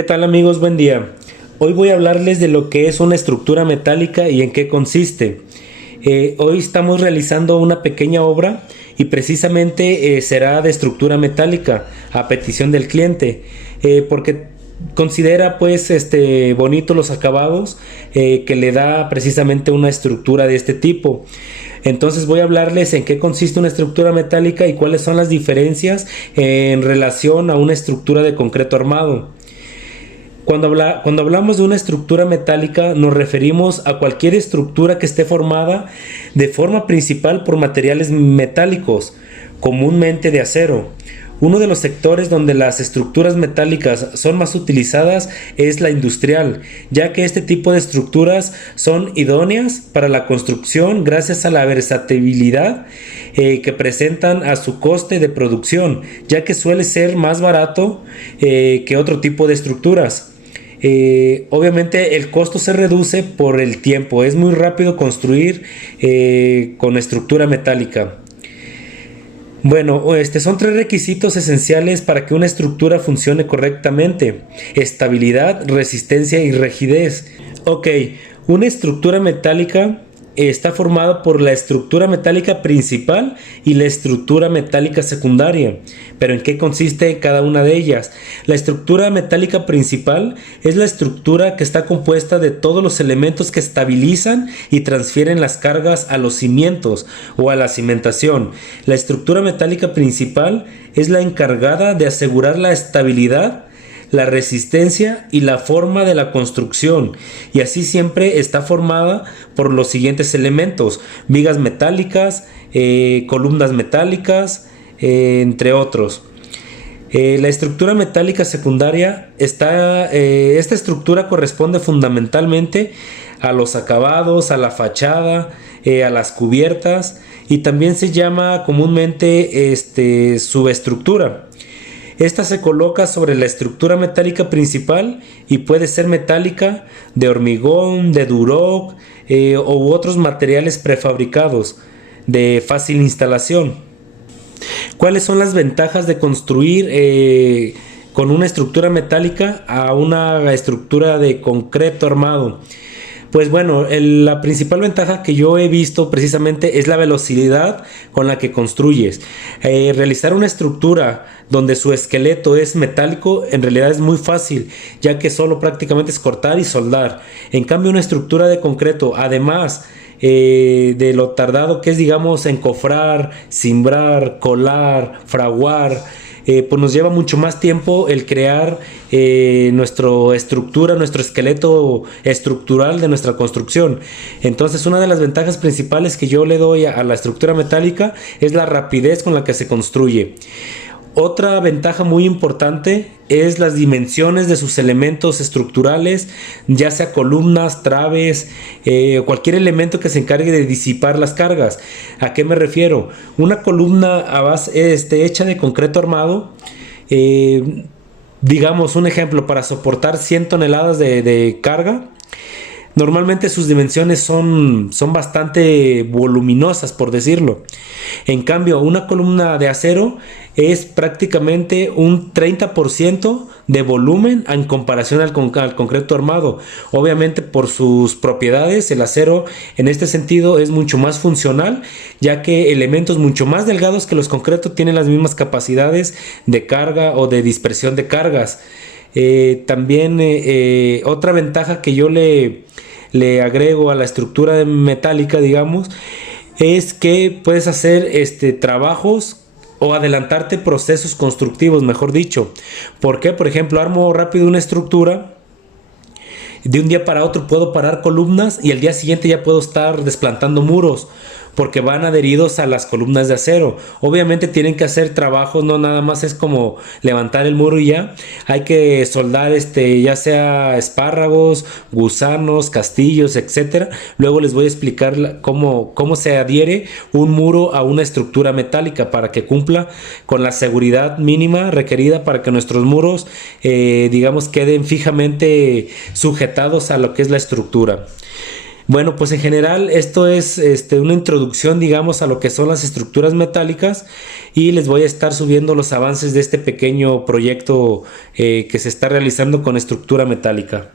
¿Qué tal amigos? Buen día. Hoy voy a hablarles de lo que es una estructura metálica y en qué consiste. Hoy estamos realizando una pequeña obra y precisamente será de estructura metálica a petición del cliente, porque considera pues bonito los acabados que le da precisamente una estructura de este tipo. Entonces voy a hablarles en qué consiste una estructura metálica y cuáles son las diferencias en relación a una estructura de concreto armado. Cuando hablamos de una estructura metálica nos referimos a cualquier estructura que esté formada de forma principal por materiales metálicos, comúnmente de acero. Uno de los sectores donde las estructuras metálicas son más utilizadas es la industrial, ya que este tipo de estructuras son idóneas para la construcción gracias a la versatilidad que presentan a su coste de producción, ya que suele ser más barato que otro tipo de estructuras. Obviamente el costo se reduce por el tiempo, es muy rápido construir con estructura metálica. Bueno, son tres requisitos esenciales para que una estructura funcione correctamente: estabilidad, resistencia y rigidez. Ok, una estructura metálica está formada por la estructura metálica principal y la estructura metálica secundaria. ¿Pero en qué consiste cada una de ellas? La estructura metálica principal es la estructura que está compuesta de todos los elementos que estabilizan y transfieren las cargas a los cimientos o a la cimentación. La estructura metálica principal es la encargada de asegurar la estabilidad, la resistencia y la forma de la construcción, y así siempre está formada por los siguientes elementos: vigas metálicas, columnas metálicas, entre otros. La estructura metálica secundaria esta estructura corresponde fundamentalmente a los acabados, a la fachada, a las cubiertas, y también se llama comúnmente subestructura. Esta se coloca sobre la estructura metálica principal y puede ser metálica, de hormigón, de duroc u otros materiales prefabricados de fácil instalación. ¿Cuáles son las ventajas de construir con una estructura metálica a una estructura de concreto armado? Pues bueno, la principal ventaja que yo he visto precisamente es la velocidad con la que construyes. Realizar una estructura donde su esqueleto es metálico en realidad es muy fácil, ya que solo prácticamente es cortar y soldar. En cambio, una estructura de concreto, además de lo tardado que es, digamos, encofrar, cimbrar, colar, fraguar, pues nos lleva mucho más tiempo el crear nuestra estructura, nuestro esqueleto estructural de nuestra construcción. Entonces, una de las ventajas principales que yo le doy a la estructura metálica es la rapidez con la que se construye. Otra ventaja muy importante es las dimensiones de sus elementos estructurales, ya sea columnas, traves, o cualquier elemento que se encargue de disipar las cargas. ¿A qué me refiero? Una columna a base, hecha de concreto armado, digamos un ejemplo, para soportar 100 toneladas de carga. Normalmente sus dimensiones son bastante voluminosas, por decirlo. En cambio, una columna de acero es prácticamente un 30% de volumen en comparación al concreto armado. Obviamente, por sus propiedades, el acero en este sentido es mucho más funcional, ya que elementos mucho más delgados que los concretos tienen las mismas capacidades de carga o de dispersión de cargas. También otra ventaja que yo le agrego a la estructura metálica, digamos, es que puedes hacer trabajos o adelantarte procesos constructivos, mejor dicho. ¿Por qué? Por ejemplo, armo rápido una estructura, de un día para otro puedo parar columnas y al día siguiente ya puedo estar desplantando muros, porque van adheridos a las columnas de acero. Obviamente tienen que hacer trabajos, no nada más es como levantar el muro y ya. Hay que soldar ya sea espárragos, gusanos, castillos, etcétera. Luego les voy a explicar cómo se adhiere un muro a una estructura metálica para que cumpla con la seguridad mínima requerida para que nuestros muros digamos queden fijamente sujetados a lo que es la estructura. Bueno, pues en general esto es una introducción, digamos, a lo que son las estructuras metálicas y les voy a estar subiendo los avances de este pequeño proyecto que se está realizando con estructura metálica.